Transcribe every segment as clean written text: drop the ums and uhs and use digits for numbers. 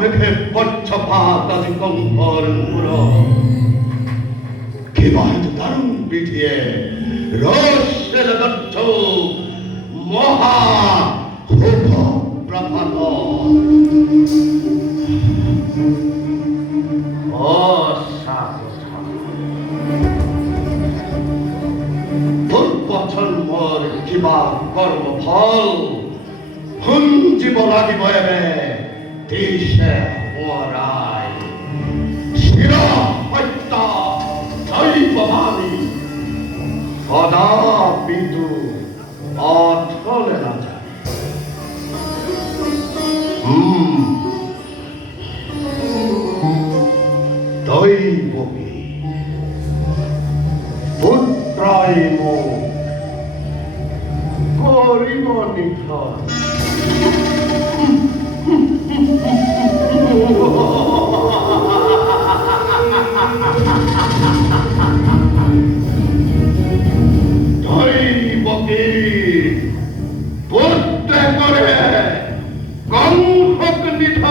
메게 뻗쳐봐다지 꽁퍼는 물어 기바해도 다른 비디에 러시아를 걷죠 모하 호퍼 브라파토 불꽃을 머리 기바 걸고 펄 흥지보라기 보에베 디셰 오라이 싫어했다 저이범하니 바다 비두 아털레나자 너희 보기 붙라이모 거리모니까 너희 보기 붙대거래 강허근니탄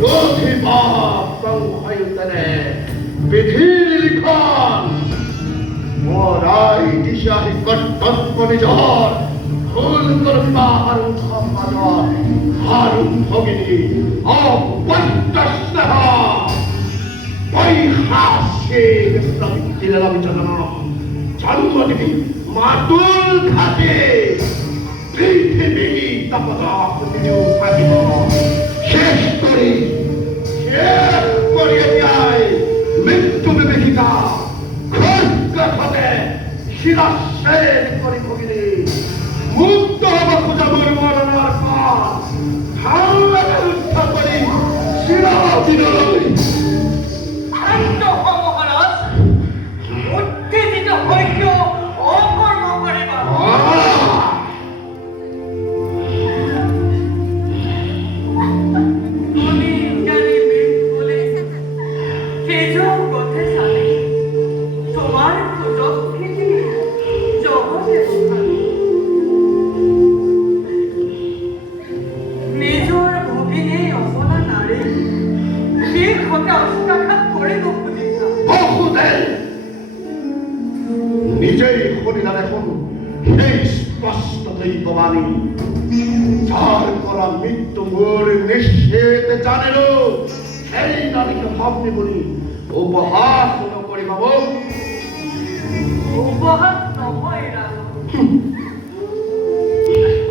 여기 밥방화였다네 비틸리칸 뭐라이 디샤히 껏껏거리죠 큰 마하는 컴마저 하는 거기니 왔다시다 바이하시 그스라미 딜라미잖아 장모님이 마둘가지 비티비기 따빠다 그들이 사기도 셰거리야이 멘토베베기가 컬까하네 시라세 거리 거기니 묵도하고자 머리와라 나까 강나라를 타버리 시라비는 한도 허무하라 못해지도 헐교 엉걸엉걸해봐 너니 인간이 밀고래 계속 못해 사네 정말 부족해지 저것에 속하니 미소를 보기니 여서나 나를 네 거가 심각한 거리도 부딪혀 보후대 니제이 혼이나네 혼 헤이스 플러스도 이거만이 잘 거라 믿도 머리 내시에 자네로 헤이 나리게 합리보니 오버하 소용거리가 뭐 오버한 넘어이라고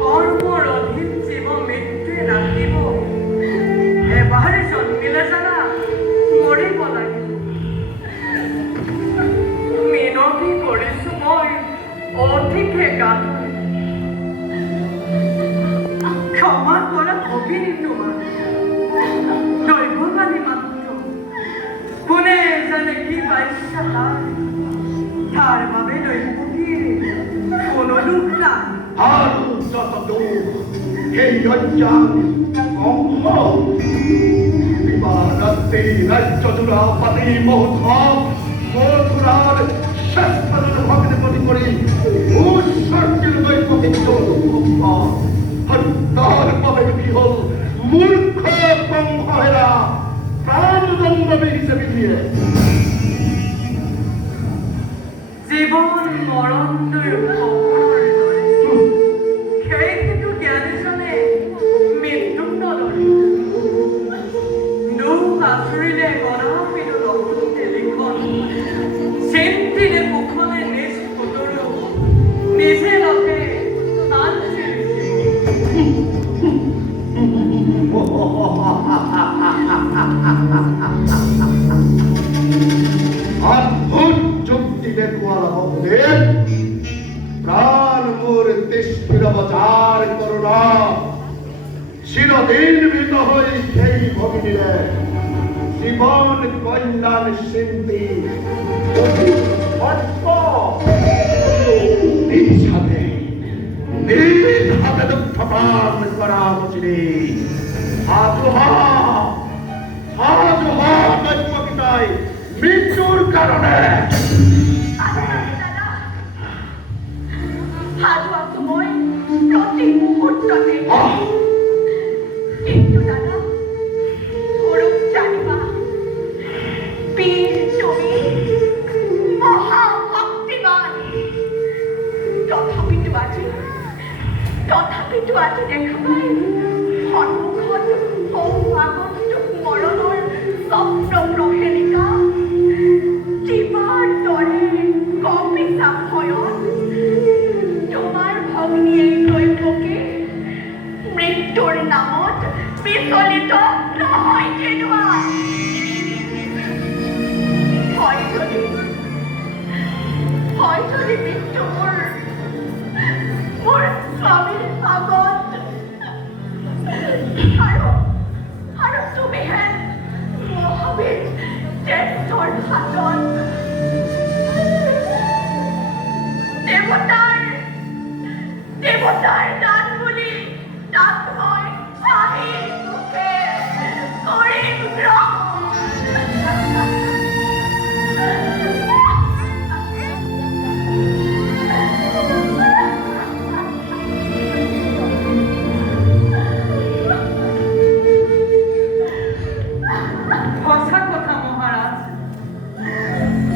얼굴 어딘 집어 밑에 놔두고 에바를 전밀하잖아 머리 뻔하기도 민호기 거리 숨어 어떻게 가도 그만 거라 거기니도만 넓어가니 맞죠 보내자네 기발시잖아 다르마베 넓고기 고노룩나 하루 저도 해연장 엉허 비바라띠 날짜주라 빠띠 모터 모투라를 샷하는 확인해 버린 거리 우설길 거있고 행정도 한나를 밤에 비호 물커 공화해라 다르던 밤에 이세비리에 জীবন মরণের খবর নয় কিন্তু জ্ঞানের সনে মৃত্যু নয় নৌকা শুনিলে গড়া পিল লক্ষণে লিখন সেন্তিরে মুখনে নিজ ফটোরু নিজে লগে अद्भुत जुक्ति देखुआला बहुदेव प्राण मोर तिष्ठिर बचार करुणा চিরদিন মৃত হই সেই ভগিনীরে জীবন কল্যাণ সিন্ধি নিজ হাতে দুঃখ পান করা উচিত মৃত্যুর কারণে হাজোৱা সময় প্ৰতি মুহূৰ্ততে আহ, কিন্তু দাদা স্বৰূপ জানিবা বীৰ তুমি মহাশক্তিবান তথাপিতো আজি দেখা পাই সন্মুখত সৌভাগন্তুক মৰণৰ স্বপ্ন প্ৰহেলিকা জীৱাৰ দৰে কপিছা ভয়ত তোমাৰ ভগ্নীয়ে দৈৱকে মৃত্যুৰ নামত বিচলিত নহয় কেনেকুৱা হয় যদি মৃত্যু মোৰ স্বামীৰ আগত আৰু তুমিহে মহাবীৰ জ্যেষ্ঠৰ হাতত দেৱতাৰ দান বুলি তাক মই হাঁহি মুখে কৰিম সঁচা কথা মহাৰাজ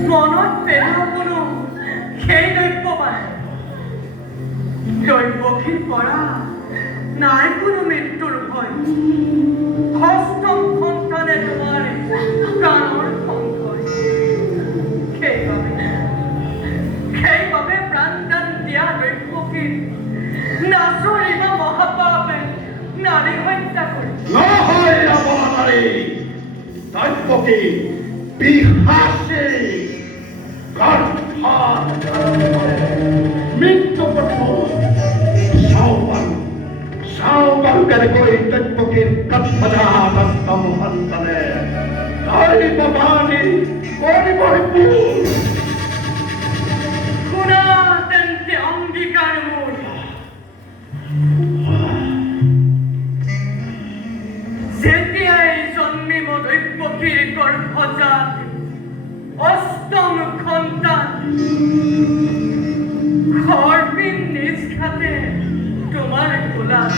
মনত পেলোৱা কোনো সেই দৈৱবান দৈৱকীৰ পৰা নাই কোনো মৃত্যুৰ ভয় ষষ্ঠম সন্তানে তোমাৰ প্ৰাণৰ সংশয় সেইবাবে প্ৰাণদান দিয়া দৈৱকীৰ নাচৰিব মহাপাপে নাৰী হত্যা কৰি নহয় অপমানাৰী দৈৱকী পিশাচী গৰ্ভত মৃত্যু চাওবান কেনেকৈ দৈৱকীৰ গৰ্ভজাতম সন্তানে দৈৱবাণী কৰিবই ভুল শুনা তেন্তে অংগীকাৰ মোৰ যেতিয়াই জন্মিব দৈৱকীৰ গৰ্ভজাত অষ্টম সন্তান খৰপিন নিজ খাতে তোমাৰ কোলাত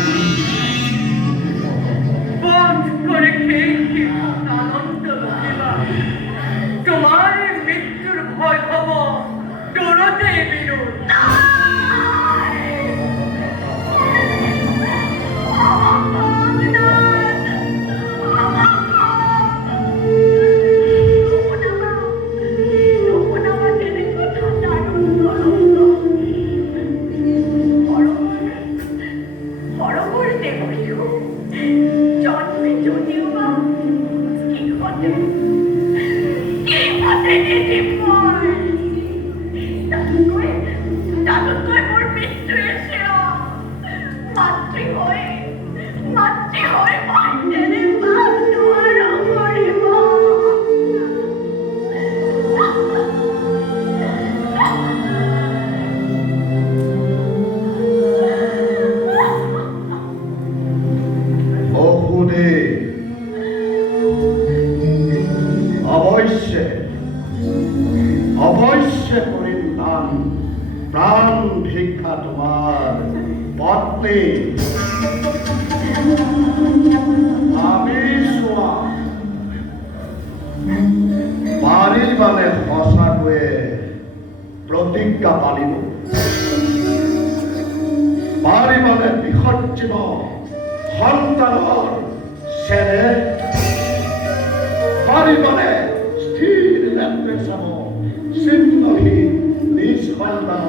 বধ কৰি সেই শিশুক আনন্দ লভিবা তোমাৰ মৃত্যুৰ ভয় হব দূৰতে বিৰোধ অৱশ্যে কৰিম দান প্ৰাণ ভিক্ষা তোমাৰ পত্নী আমি চোৱা পাৰি মানে সঁচাকৈয়ে প্ৰতিজ্ঞা পালিব পাৰি মানে বিসৰ্জিব সন্তানৰ চেৰে পাৰি মানে স্থিৰ লেপে চাব চিহ্নহীন নিজ সন্তান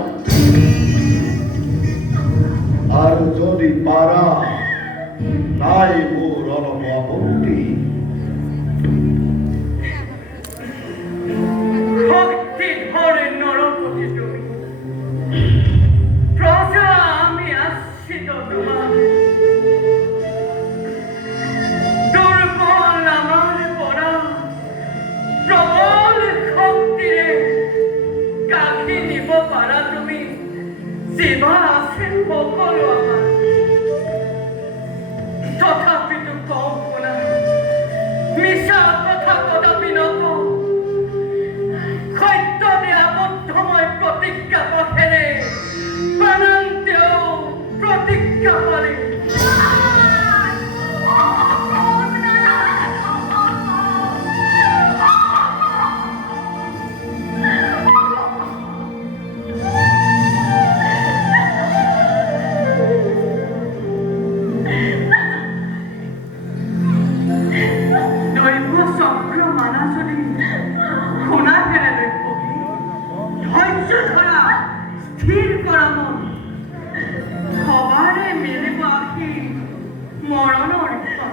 আৰু যদি পাৰা নাই মোৰ অলপ আপত্তি ভক্তি ধরে নরপতি তুমি প্রজা আমি আশ্রিত তোমার দুর্বল আমার পরা প্রবল শক্তিরে কাকি নিব পারা তুমি জীবা আছে সকলো আমার তথাপিতো কওঁ শুনা মিছা কথা কদাপি নকওঁ সত্যতে আবদ্ধ মই প্ৰতিজ্ঞা পথেৰে প্ৰাণান্ত মৰণৰ ফল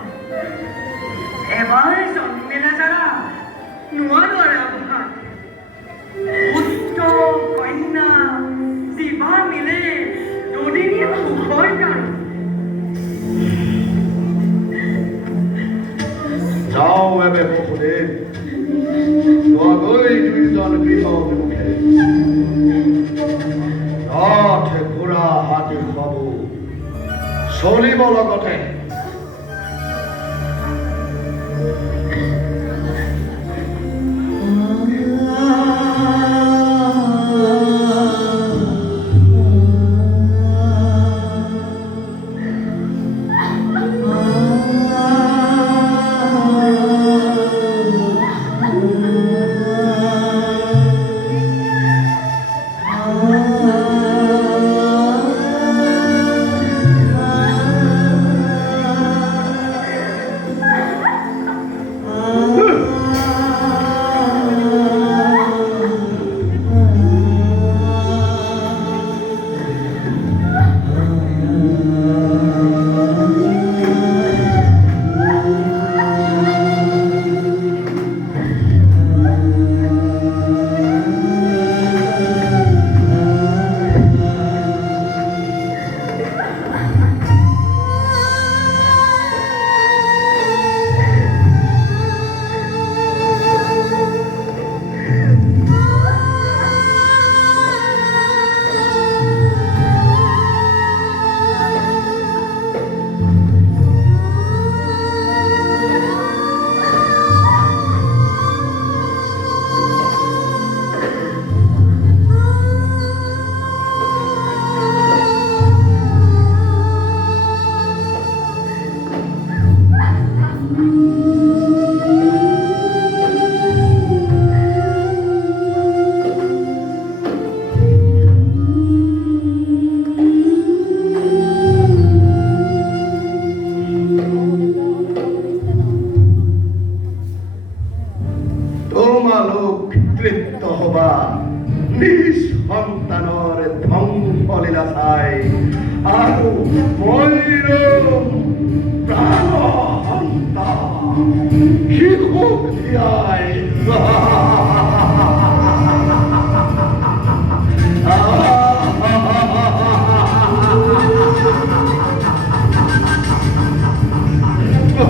এবাৰ জন্মিলে যাৰা নোৱাৰো আৰু আপোনাৰ পুত্ৰ কন্যা জীৱা মিলে দুদিনী সুখৰ আৰু যাওঁ এবে বসুদেৱ যোৱাগৈ দুয়োজন গৃহ অভিমুখে ৰথ ঘোঁৰা হাতী সবো চলিব লগতে তোমালোক তৃপ্ত হবা নিজ সন্তানৰ ধ্বংস লীলা চাই আৰু ময়ূৰ প্ৰাণ সন্তান শিশুক ধিয়াই